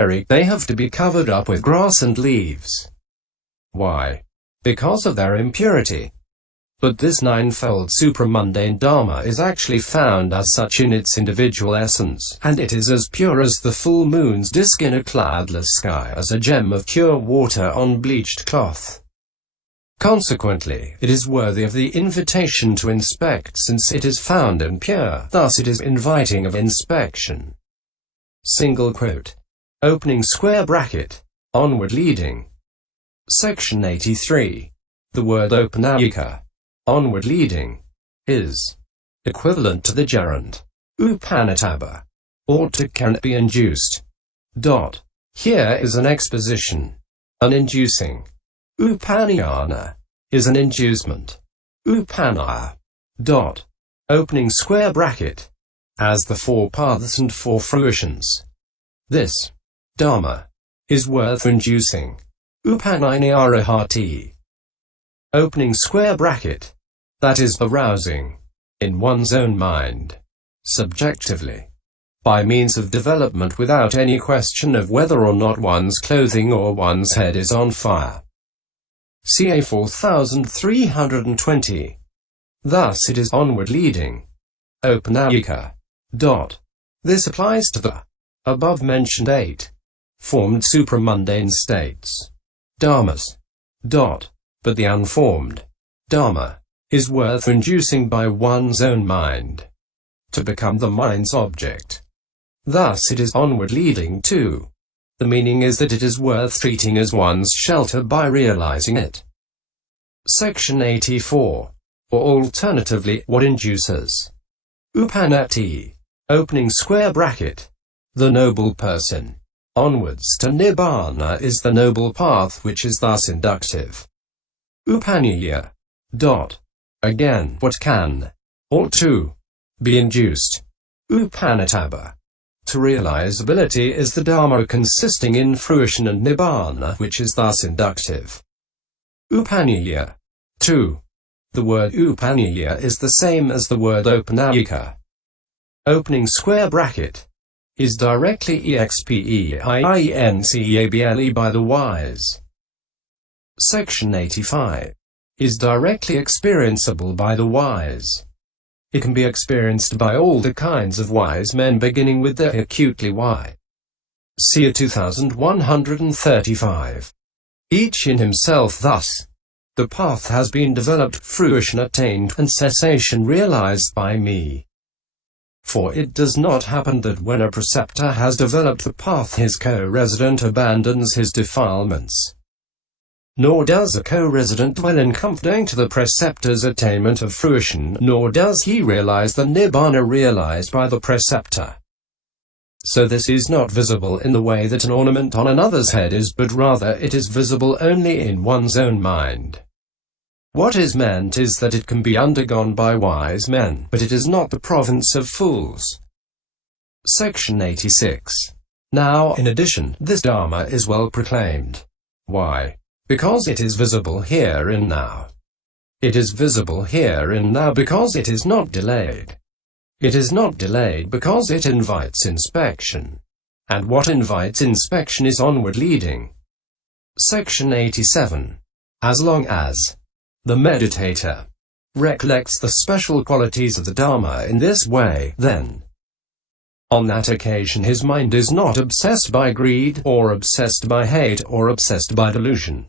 They have to be covered up with grass and leaves. Why? Because of their impurity. But this ninefold supramundane Dharma is actually found as such in its individual essence, and it is as pure as the full moon's disk in a cloudless sky, as a gem of pure water on bleached cloth. Consequently, it is worthy of the invitation to inspect, since it is found and pure, thus it is inviting of inspection. Single quote. Opening square bracket. Onward leading. Section 83. The word opanayika, onward leading, is equivalent to the gerund upanataba, or to can be induced. Here is an exposition. An inducing. Upanayana is an inducement. Upanaya. Opening square bracket. As the four paths and four fruitions. This Dharma is worth inducing. Upanayana. Opening square bracket. That is arousing, in one's own mind, subjectively, by means of development without any question of whether or not one's clothing or one's head is on fire. Ca 4320. Thus it is onward leading. Opanayika. This applies to the above-mentioned 8 formed supramundane states, dharmas. But the unformed Dharma is worth inducing by one's own mind to become the mind's object. Thus it is onward leading too. The meaning is that it is worth treating as one's shelter by realizing it. Section 84. Or alternatively, what induces. Upanati. Opening square bracket. The noble person. Onwards to Nibbana is the noble path which is thus inductive. Upanaya. Again, what can, or to, be induced. Upanataba. To realizability is the Dharma consisting in fruition and Nibbana, which is thus inductive. Upanaya. The word upanaya is the same as the word opanayika. Opening square bracket. Is directly expeiencable by the wise. Section 85. Is directly experienceable by the wise. It can be experienced by all the kinds of wise men beginning with the acutely wise. See 2135. Each in himself thus. The path has been developed, fruition attained, and cessation realized by me. For it does not happen that when a preceptor has developed the path his co-resident abandons his defilements. Nor does a co-resident dwell in comfort owing to the preceptor's attainment of fruition, nor does he realize the nibbana realized by the preceptor. So this is not visible in the way that an ornament on another's head is, but rather it is visible only in one's own mind. What is meant is that it can be undergone by wise men, but it is not the province of fools. Section 86. Now, in addition, this Dharma is well proclaimed. Why? Because it is visible here and now. It is visible here and now because it is not delayed. It is not delayed because it invites inspection. And what invites inspection is onward leading. Section 87. As long as the meditator recollects the special qualities of the Dharma in this way, then on that occasion his mind is not obsessed by greed, or obsessed by hate, or obsessed by delusion.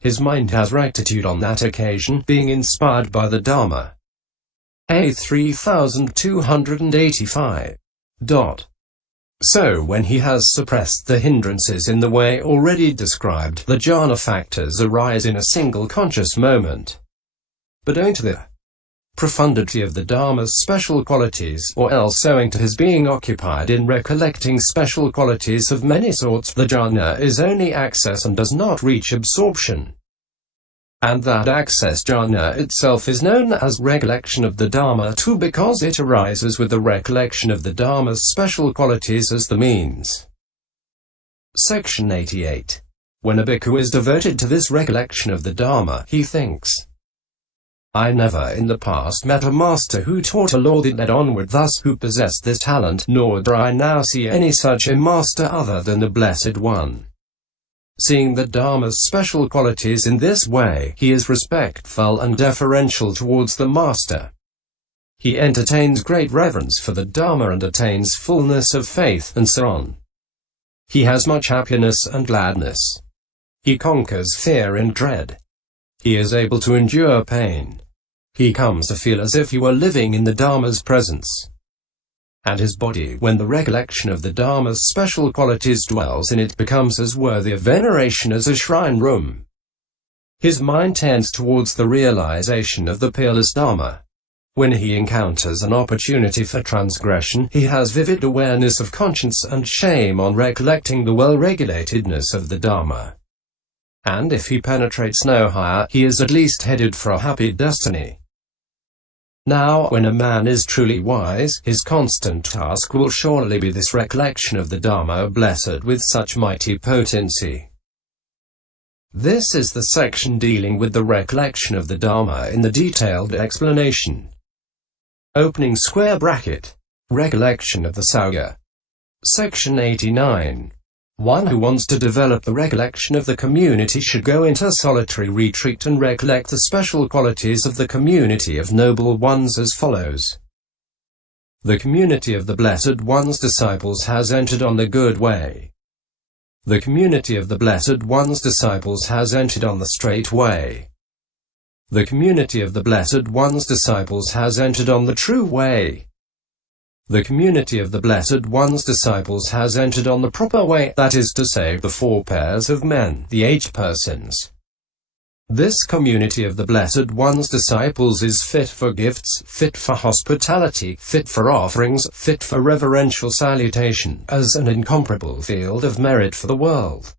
His mind has rectitude on that occasion, being inspired by the Dharma. A 3285. So when he has suppressed the hindrances in the way already described, the jhana factors arise in a single conscious moment. But owing to the profundity of the Dharma's special qualities, or else owing to his being occupied in recollecting special qualities of many sorts, the jhana is only access and does not reach absorption. And that access jhana itself is known as recollection of the Dharma too, because it arises with the recollection of the Dharma's special qualities as the means. Section 88. When a bhikkhu is devoted to this recollection of the Dharma, he thinks I never in the past met a master who taught a law that led onward thus, who possessed this talent, nor do I now see any such a master other than the Blessed One. Seeing the Dharma's special qualities in this way, he is respectful and deferential towards the master. He entertains great reverence for the Dhamma and attains fullness of faith, and so on. He has much happiness and gladness. He conquers fear and dread. He is able to endure pain. He comes to feel as if he were living in the Dharma's presence. And his body, when the recollection of the Dharma's special qualities dwells in it, becomes as worthy of veneration as a shrine room. His mind tends towards the realization of the peerless Dhamma. When he encounters an opportunity for transgression, he has vivid awareness of conscience and shame on recollecting the well-regulatedness of the Dhamma. And if he penetrates no higher, he is at least headed for a happy destiny. Now, when a man is truly wise, his constant task will surely be this recollection of the Dhamma, blessed with such mighty potency. This is the section dealing with the recollection of the Dhamma in the detailed explanation. Opening square bracket. Recollection of the Sangha. Section 89. One who wants to develop the recollection of the community should go into solitary retreat and recollect the special qualities of the community of noble ones as follows. The community of the Blessed One's disciples has entered on the good way. The community of the Blessed One's disciples has entered on the straight way. The community of the Blessed One's disciples has entered on the true way. The community of the Blessed One's disciples has entered on the proper way, that is to say, the four pairs of men, the 8 persons. This community of the Blessed One's disciples is fit for gifts, fit for hospitality, fit for offerings, fit for reverential salutation, as an incomparable field of merit for the world.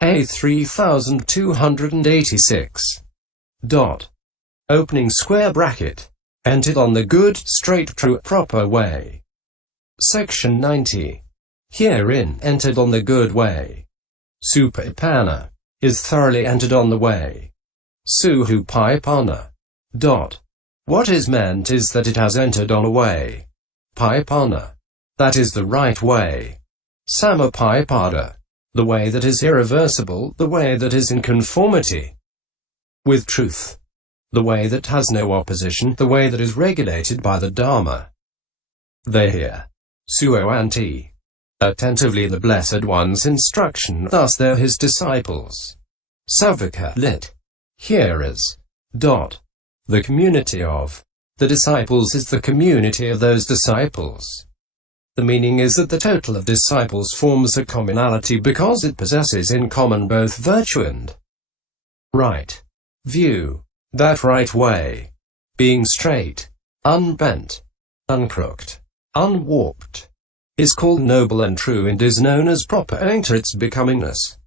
A 3286. Opening square bracket. Entered on the good, straight, true, proper way. Section 90. Herein, entered on the good way. Supapana. Is thoroughly entered on the way. Suhupipana. What is meant is that it has entered on a way. Pipana. That is the right way. Samapipada. The way that is irreversible, the way that is in conformity with truth. The way that has no opposition, the way that is regulated by the Dhamma. They hear, suoanti, attentively the Blessed One's instruction, thus they're his disciples. Savaka lit. Hearers. The community of the disciples is the community of those disciples. The meaning is that the total of disciples forms a commonality because it possesses in common both virtue and right view. That right way, being straight, unbent, uncrooked, unwarped, is called noble and true and is known as proper owing to its becomingness.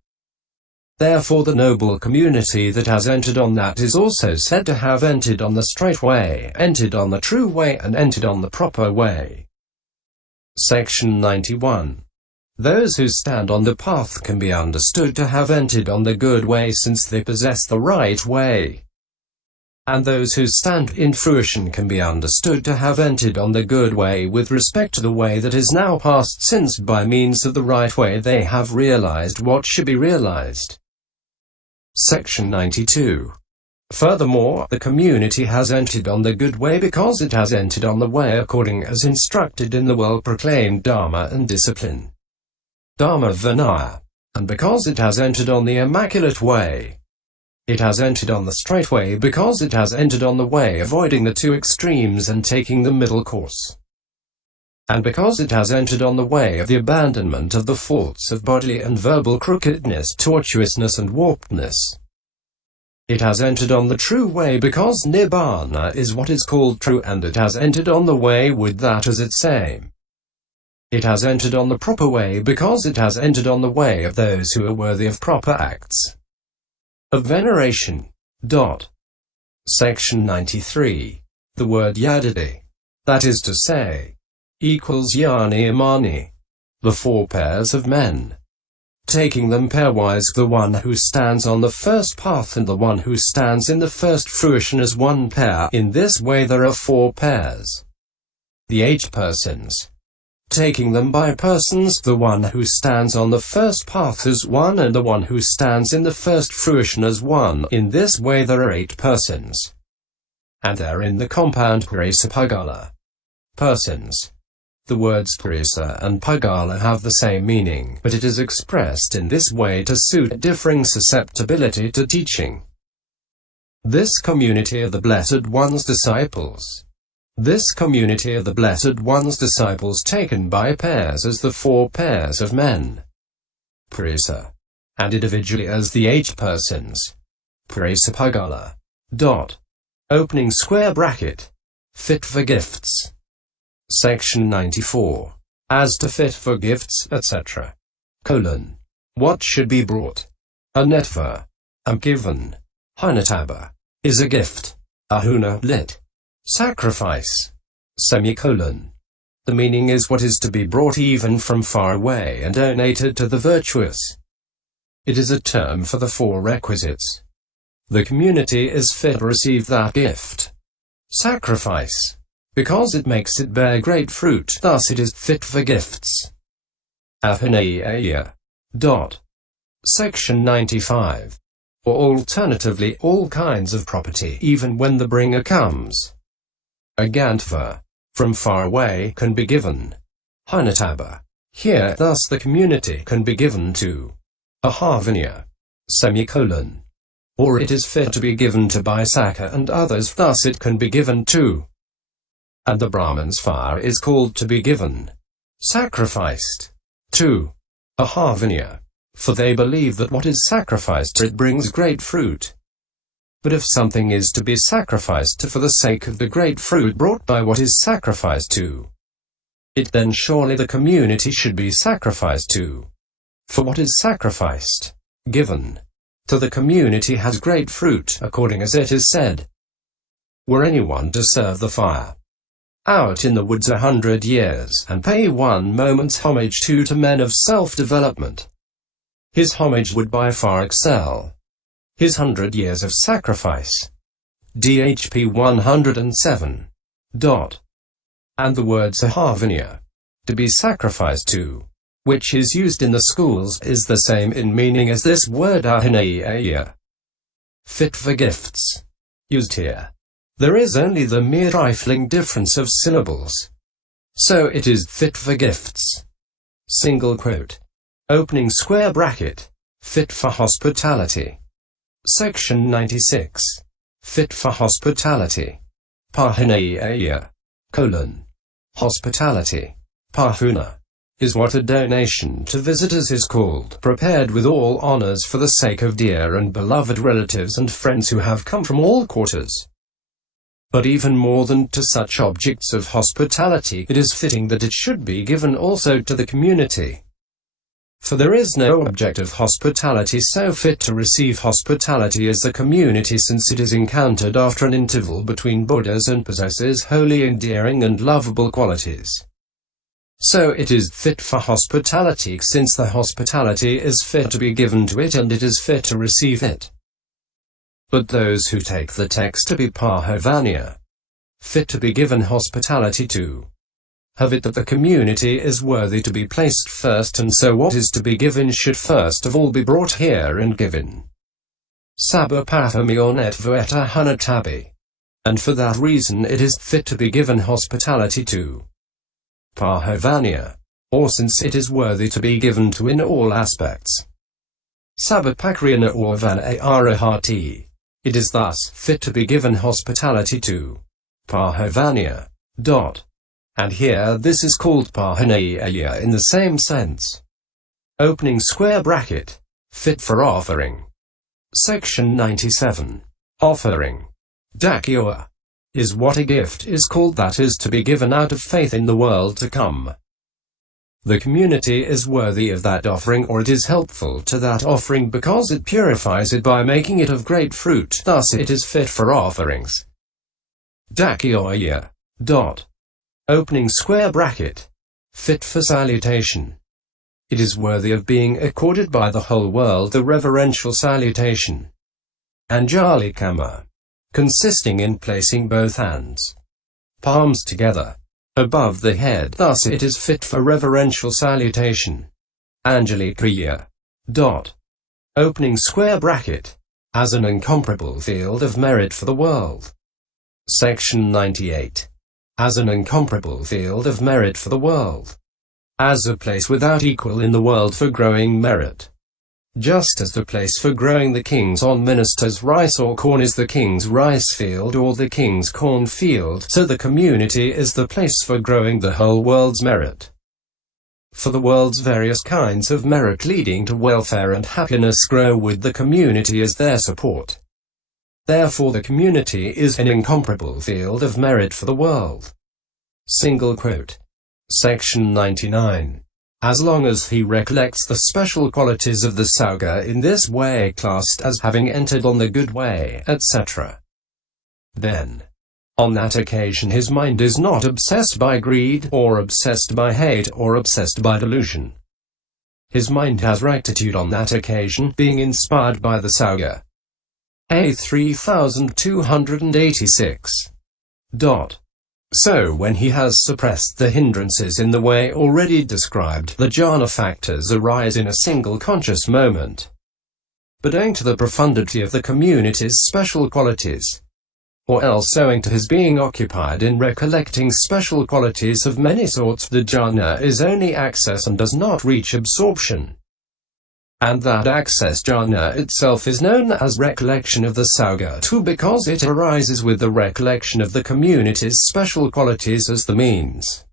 Therefore the noble community that has entered on that is also said to have entered on the straight way, entered on the true way, and entered on the proper way. Section 91. Those who stand on the path can be understood to have entered on the good way since they possess the right way. And those who stand in fruition can be understood to have entered on the good way with respect to the way that is now past, since by means of the right way they have realized what should be realized. Section 92. Furthermore, the community has entered on the good way because it has entered on the way according as instructed in the well-proclaimed Dhamma and discipline. Dhamma Vinaya. And because it has entered on the immaculate way. It has entered on the straight way because it has entered on the way avoiding the two extremes and taking the middle course. And because it has entered on the way of the abandonment of the faults of bodily and verbal crookedness, tortuousness and warpedness. It has entered on the true way because Nibbana is what is called true, and it has entered on the way with that as its aim. It has entered on the proper way because it has entered on the way of those who are worthy of proper acts of veneration. Section 93. The word yadadi, that is to say, equals yani imani, the four pairs of men. taking them pairwise, the one who stands on the first path and the one who stands in the first fruition as one pair. In this way there are 4 pairs. The 8 persons. Taking them by persons, the one who stands on the first path as one and the one who stands in the first fruition as one. In this way there are 8 persons. And they're in the compound purisa pagala. Persons. The words purisa and pagala have the same meaning, but it is expressed in this way to suit differing susceptibility to teaching. This community of the Blessed One's disciples. This community of the Blessed One's disciples taken by pairs as the 4 pairs of men. Purisa. And individually as the 8 persons. Purisa pagala. Opening square bracket. Fit for gifts. Section 94. As to fit for gifts, etc. What should be brought? A netva. Given. Hinataba. Is a gift. Ahuna lit. Sacrifice. The meaning is what is to be brought even from far away and donated to the virtuous. It is a term for the 4 requisites. The community is fit to receive that gift. Sacrifice. Because it makes it bear great fruit, thus it is fit for gifts. Section 95. Or alternatively, all kinds of property, even when the bringer comes. A gantva, from far away, can be given. Hinataba. Here, thus the community can be given to. A harvanya. Or it is fit to be given to Baisakha and others, thus it can be given to. And the Brahman's fire is called to be given. Sacrificed. To. A harvanya. For they believe that what is sacrificed to it brings great fruit. But if something is to be sacrificed to for the sake of the great fruit brought by what is sacrificed to, it then surely the community should be sacrificed to. For what is sacrificed, given, to the community has great fruit, according as it is said. Were anyone to serve the fire out in the woods 100 years, and pay 1 moment's homage to men of self-development, his homage would by far excel his 100 years of sacrifice. DHP 107. And the word sahavanya, to be sacrificed to, which is used in the schools, is the same in meaning as this word ahinaya, fit for gifts, used here. There is only the mere trifling difference of syllables. So it is fit for gifts. Single quote. Opening square bracket. Fit for hospitality. Section 96. Fit for hospitality. Pahinaya. Hospitality. Pahuna. Is what a donation to visitors is called, prepared with all honors for the sake of dear and beloved relatives and friends who have come from all quarters. But even more than to such objects of hospitality, it is fitting that it should be given also to the community. For there is no object of hospitality so fit to receive hospitality as the community, since it is encountered after an interval between Buddhas and possesses wholly endearing and lovable qualities. So it is fit for hospitality, since the hospitality is fit to be given to it and it is fit to receive it. But those who take the text to be pahavanya, fit to be given hospitality to, have it that the community is worthy to be placed first, and so what is to be given should first of all be brought here and given. Sabapathamionet veta hanatabi. And for that reason it is fit to be given hospitality to pahavanya, or since it is worthy to be given to in all aspects. Sabapakriyana or vana arahati. It is thus fit to be given hospitality to pahavanya. And here this is called pahanaya in the same sense. Opening square bracket. Fit for offering. Section 97. Offering. Dakyoa. Is what a gift is called that is to be given out of faith in the world to come. The community is worthy of that offering, or it is helpful to that offering because it purifies it by making it of great fruit, thus it is fit for offerings. Dakyoya. Opening square bracket. Fit for salutation. It is worthy of being accorded by the whole world the reverential salutation, Anjali Kama, consisting in placing both hands, palms together, above the head. Thus it is fit for reverential salutation, Anjali Kriya. Opening square bracket, as an incomparable field of merit for the world. Section 98. As an incomparable field of merit for the world. As a place without equal in the world for growing merit. Just as the place for growing the king's on minister's rice or corn is the king's rice field or the king's corn field, so the community is the place for growing the whole world's merit. For the world's various kinds of merit leading to welfare and happiness grow with the community as their support. Therefore the community is an incomparable field of merit for the world. Single quote. Section 99. As long as he recollects the special qualities of the Sangha in this way classed as having entered on the good way, etc., then, on that occasion his mind is not obsessed by greed, or obsessed by hate, or obsessed by delusion. His mind has rectitude on that occasion, being inspired by the Sangha. A 3286. So when he has suppressed the hindrances in the way already described, the jhana factors arise in a single conscious moment. But owing to the profundity of the community's special qualities, or else owing to his being occupied in recollecting special qualities of many sorts, the jhana is only access and does not reach absorption. And that access jhana itself is known as recollection of the Sangha too, because it arises with the recollection of the community's special qualities as the means.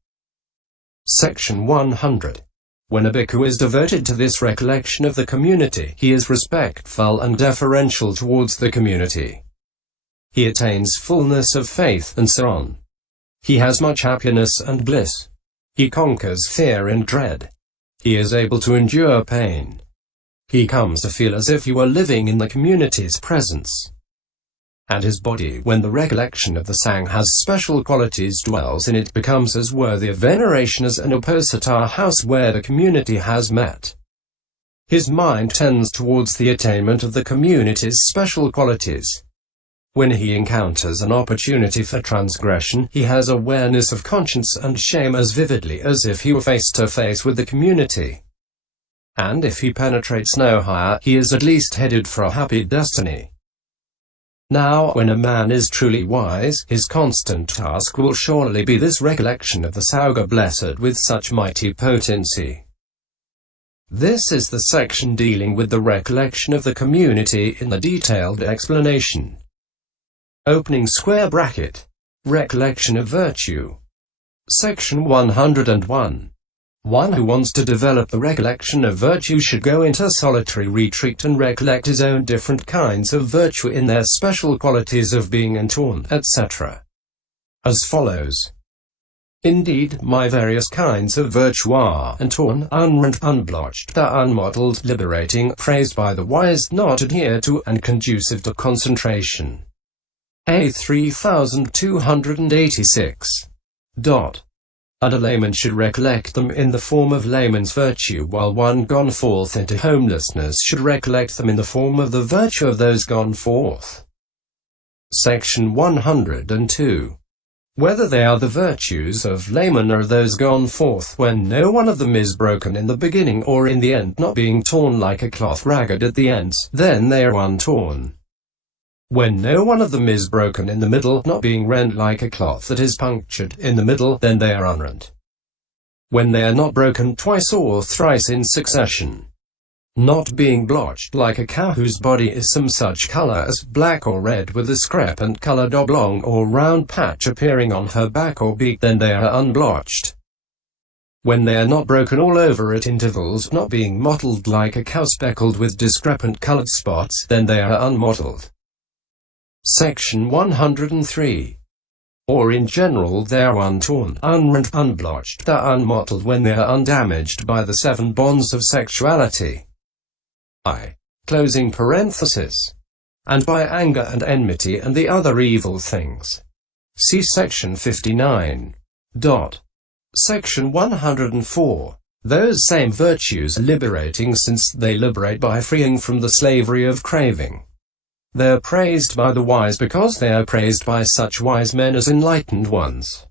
Section 100. When a bhikkhu is devoted to this recollection of the community, he is respectful and deferential towards the community. He attains fullness of faith, and so on. He has much happiness and bliss. He conquers fear and dread. He is able to endure pain. He comes to feel as if he were living in the community's presence. And his body, when the recollection of the Sangha has special qualities dwells in it, becomes as worthy of veneration as an uposatha house where the community has met. His mind tends towards the attainment of the community's special qualities. When he encounters an opportunity for transgression, he has awareness of conscience and shame as vividly as if he were face to face with the community. And if he penetrates no higher, he is at least headed for a happy destiny. Now, when a man is truly wise, his constant task will surely be this recollection of the Sangha blessed with such mighty potency. This is the section dealing with the recollection of the community in the detailed explanation. Opening square bracket. Recollection of virtue. Section 101. One who wants to develop the recollection of virtue should go into solitary retreat and recollect his own different kinds of virtue in their special qualities of being untorn, etc. As follows. Indeed, my various kinds of virtue are untorn, unrent, unblotched, the unmottled, liberating, praised by the wise, not adhered to, and conducive to concentration. A 3286. And a layman should recollect them in the form of layman's virtue, while one gone forth into homelessness should recollect them in the form of the virtue of those gone forth. Section 102. Whether they are the virtues of layman or those gone forth, when no one of them is broken in the beginning or in the end, not being torn like a cloth ragged at the ends, then they are untorn. When no one of them is broken in the middle, not being rent like a cloth that is punctured in the middle, then they are unrent. When they are not broken twice or thrice in succession, not being blotched like a cow whose body is some such color as black or red with a discrepant colored oblong or round patch appearing on her back or beak, then they are unblotched. When they are not broken all over at intervals, not being mottled like a cow speckled with discrepant colored spots, then they are unmottled. Section 103. Or in general they are untorn, unrent, unblotched, they are unmottled when they are undamaged by the 7 bonds of sexuality. Closing parenthesis. And by anger and enmity and the other evil things. See section 59. Section 104. Those same virtues are liberating, since they liberate by freeing from the slavery of craving. They are praised by the wise because they are praised by such wise men as enlightened ones.